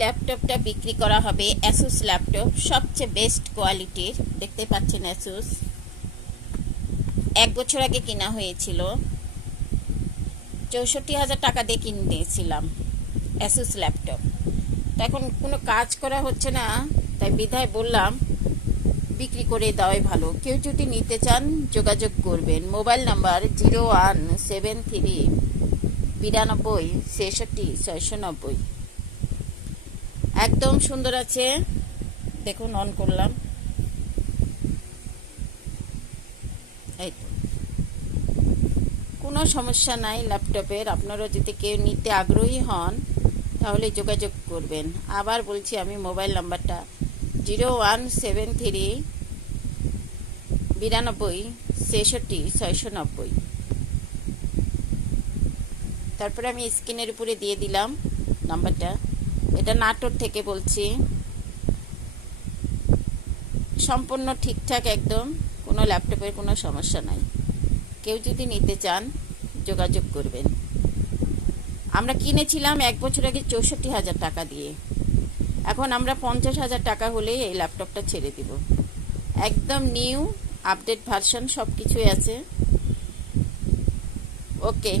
ল্যাপটপটা বিক্রি করা হবে অ্যাসুস ল্যাপটপ, সবচেয়ে বেস্ট কোয়ালিটির। দেখতে পাচ্ছেন অ্যাসুস, 1 বছর আগে কেনা হয়েছিল, 64,000 টাকা দিয়ে কিনেছিলাম অ্যাসুস ল্যাপটপ। তো এখন কোনো কাজ করা হচ্ছে না, তাই বিধায় বললাম বিক্রি করে দেওয়াই ভালো। কেউ যদি নিতে চান যোগাযোগ করবেন। Mobile number 017392669690। একদম সুন্দর আছে, দেখুন অন করলাম, এই তো কোনো সমস্যা নাই ল্যাপটপের। আপনারা যদি কেউ নিতে আগ্রহী হন তাহলে যোগাযোগ করবেন। আবার বলছি আমি মোবাইল নাম্বারটা 017392669690। তারপরে আমি স্ক্রিনের উপরে দিয়ে দিলাম নাম্বারটা। এটা নাটোর থেকে বলছি, সম্পূর্ণ ঠিকঠাক একদম, কোনো ল্যাপটপের কোনো সমস্যা নাই। কেউ যদি নিতে চান যোগাযোগ করবেন। আমরা কিনেছিলাম 1 বছর আগে 64,000 টাকা দিয়ে, এখন আমরা 50,000 টাকা হলেই এই ল্যাপটপটা ছেড়ে দিব। একদম নিউ আপডেট ভার্সন, সব কিছুই আছে। ওকে।